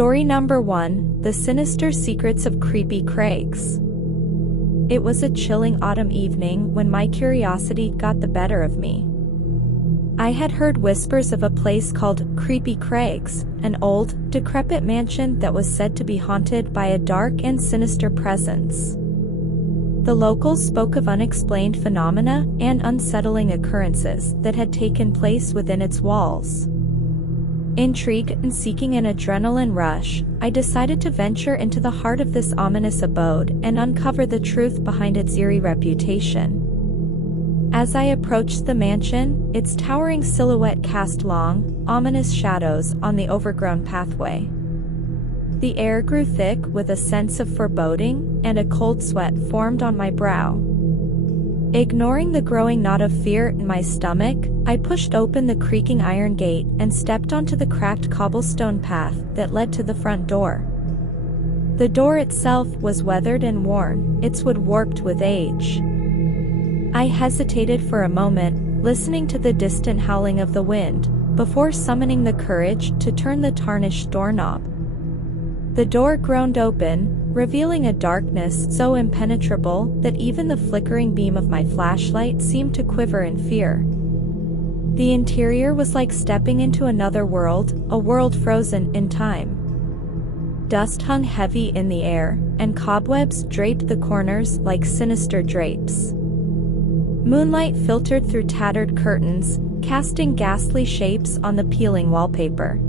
Story number 1, The Sinister Secrets of Creepy Craigs. It was a chilling autumn evening when my curiosity got the better of me. I had heard whispers of a place called Creepy Craigs, an old, decrepit mansion that was said to be haunted by a dark and sinister presence. The locals spoke of unexplained phenomena and unsettling occurrences that had taken place within its walls. Intrigued and seeking an adrenaline rush, I decided to venture into the heart of this ominous abode and uncover the truth behind its eerie reputation. As I approached the mansion, its towering silhouette cast long, ominous shadows on the overgrown pathway. The air grew thick with a sense of foreboding, and a cold sweat formed on my brow. Ignoring the growing knot of fear in my stomach, I pushed open the creaking iron gate and stepped onto the cracked cobblestone path that led to the front door. The door itself was weathered and worn, its wood warped with age. I hesitated for a moment, listening to the distant howling of the wind, before summoning the courage to turn the tarnished doorknob. The door groaned open, revealing a darkness so impenetrable that even the flickering beam of my flashlight seemed to quiver in fear. The interior was like stepping into another world, a world frozen in time. Dust hung heavy in the air, and cobwebs draped the corners like sinister drapes. Moonlight filtered through tattered curtains, casting ghastly shapes on the peeling wallpaper.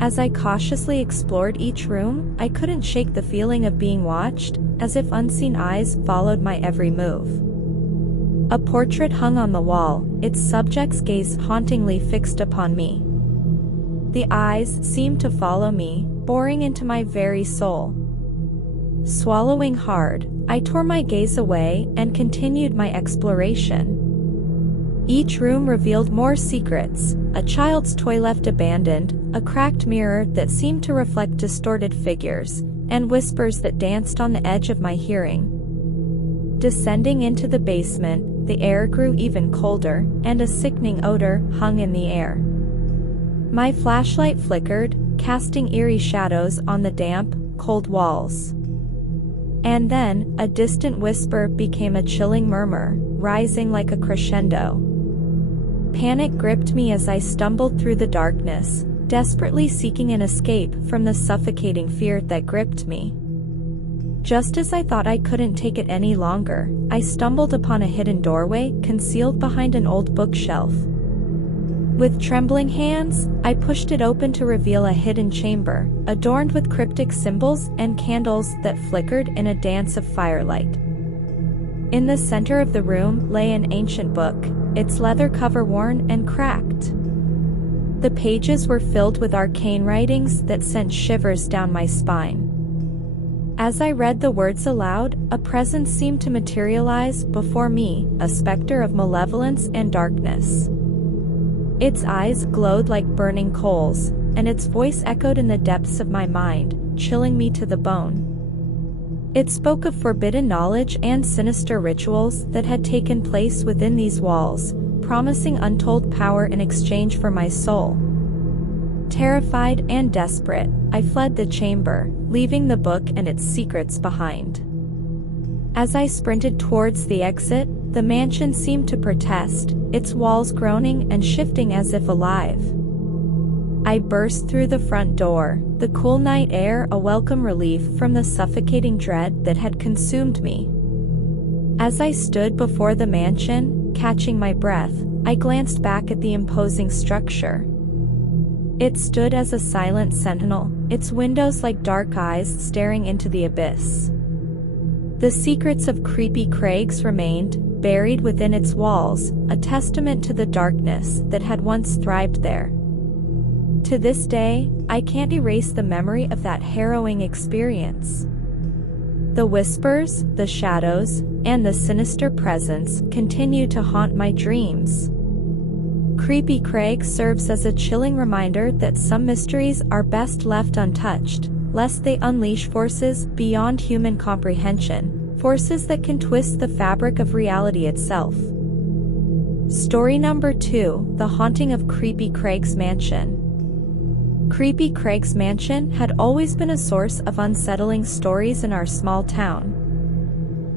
As I cautiously explored each room, I couldn't shake the feeling of being watched, as if unseen eyes followed my every move. A portrait hung on the wall, its subject's gaze hauntingly fixed upon me. The eyes seemed to follow me, boring into my very soul. Swallowing hard, I tore my gaze away and continued my exploration. Each room revealed more secrets: a child's toy left abandoned, a cracked mirror that seemed to reflect distorted figures, and whispers that danced on the edge of my hearing. Descending into the basement, the air grew even colder, and a sickening odor hung in the air. My flashlight flickered, casting eerie shadows on the damp, cold walls. And then, a distant whisper became a chilling murmur, rising like a crescendo. Panic gripped me as I stumbled through the darkness, desperately seeking an escape from the suffocating fear that gripped me. Just as I thought I couldn't take it any longer, I stumbled upon a hidden doorway concealed behind an old bookshelf. With trembling hands, I pushed it open to reveal a hidden chamber, adorned with cryptic symbols and candles that flickered in a dance of firelight. In the center of the room lay an ancient book, its leather cover worn and cracked. The pages were filled with arcane writings that sent shivers down my spine. As I read the words aloud, a presence seemed to materialize before me, a specter of malevolence and darkness. Its eyes glowed like burning coals, and its voice echoed in the depths of my mind, chilling me to the bone. It spoke of forbidden knowledge and sinister rituals that had taken place within these walls, promising untold power in exchange for my soul. Terrified and desperate, I fled the chamber, leaving the book and its secrets behind. As I sprinted towards the exit, the mansion seemed to protest, its walls groaning and shifting as if alive. I burst through the front door, the cool night air a welcome relief from the suffocating dread that had consumed me. As I stood before the mansion, catching my breath, I glanced back at the imposing structure. It stood as a silent sentinel, its windows like dark eyes staring into the abyss. The secrets of Creepy Craigs remained, buried within its walls, a testament to the darkness that had once thrived there. To this day, I can't erase the memory of that harrowing experience. The whispers, the shadows, and the sinister presence continue to haunt my dreams. Creepy Craig serves as a chilling reminder that some mysteries are best left untouched, lest they unleash forces beyond human comprehension, forces that can twist the fabric of reality itself. Story number 2, The Haunting of Creepy Craig's Mansion. Creepy Craig's mansion had always been a source of unsettling stories in our small town.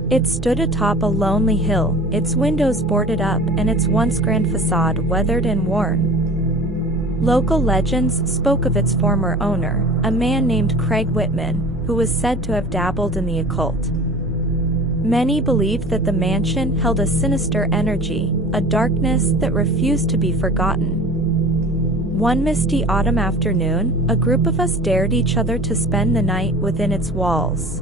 It stood atop a lonely hill, its windows boarded up and its once grand facade weathered and worn. Local legends spoke of its former owner, a man named Craig Whitman, who was said to have dabbled in the occult. Many believed that the mansion held a sinister energy, a darkness that refused to be forgotten. One misty autumn afternoon, a group of us dared each other to spend the night within its walls.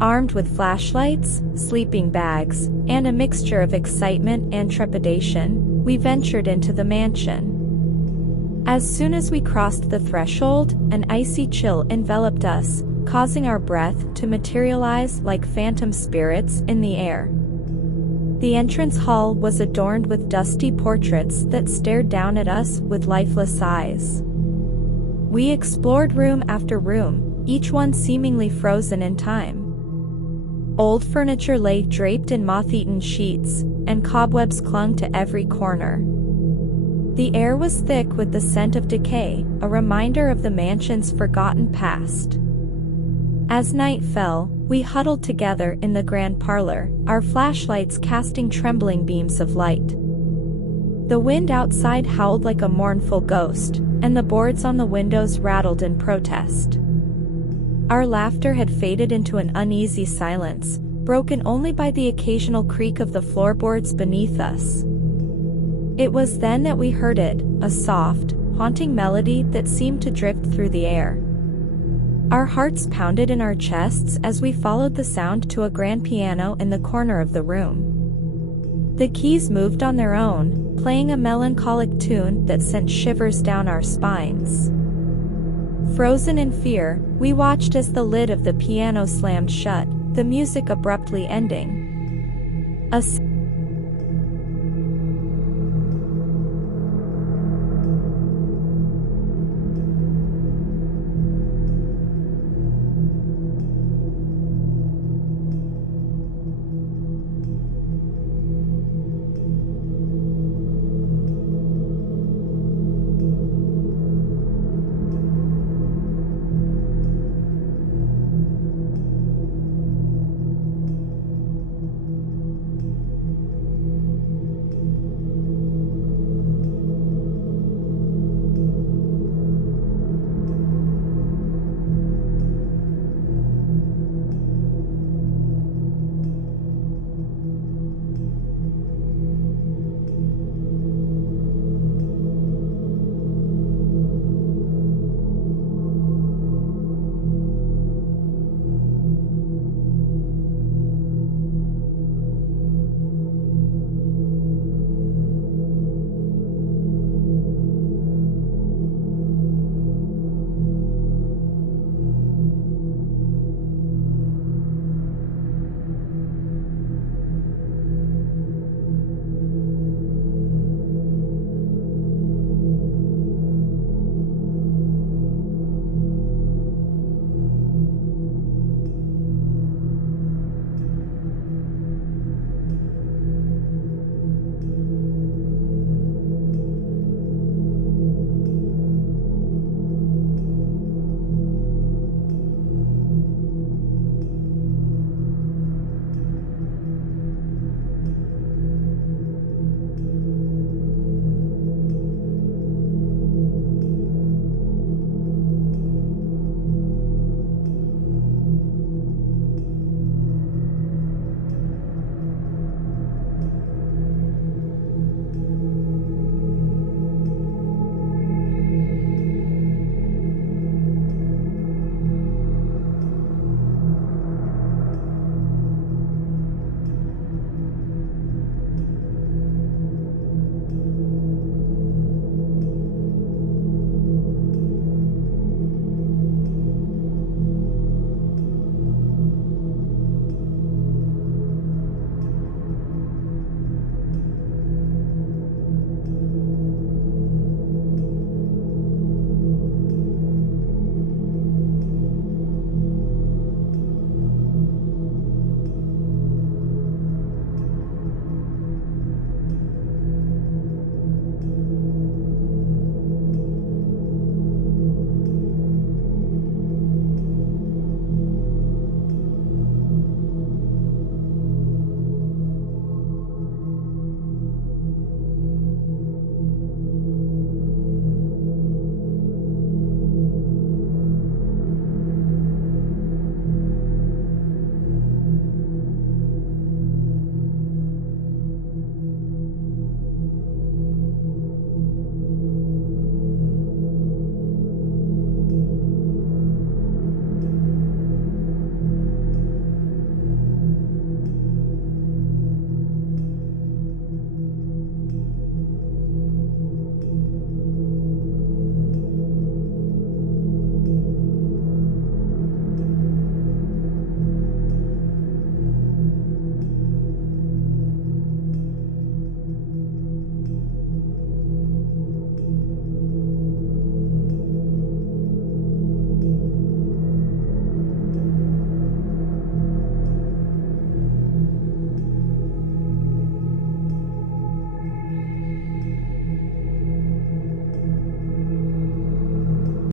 Armed with flashlights, sleeping bags, and a mixture of excitement and trepidation, we ventured into the mansion. As soon as we crossed the threshold, an icy chill enveloped us, causing our breath to materialize like phantom spirits in the air. The entrance hall was adorned with dusty portraits that stared down at us with lifeless eyes. We explored room after room, each one seemingly frozen in time. Old furniture lay draped in moth-eaten sheets, and cobwebs clung to every corner. The air was thick with the scent of decay, a reminder of the mansion's forgotten past. As night fell, we huddled together in the grand parlor, our flashlights casting trembling beams of light. The wind outside howled like a mournful ghost, and the boards on the windows rattled in protest. Our laughter had faded into an uneasy silence, broken only by the occasional creak of the floorboards beneath us. It was then that we heard it, a soft, haunting melody that seemed to drift through the air. Our hearts pounded in our chests as we followed the sound to a grand piano in the corner of the room. The keys moved on their own, playing a melancholic tune that sent shivers down our spines. Frozen in fear, we watched as the lid of the piano slammed shut, the music abruptly ending. A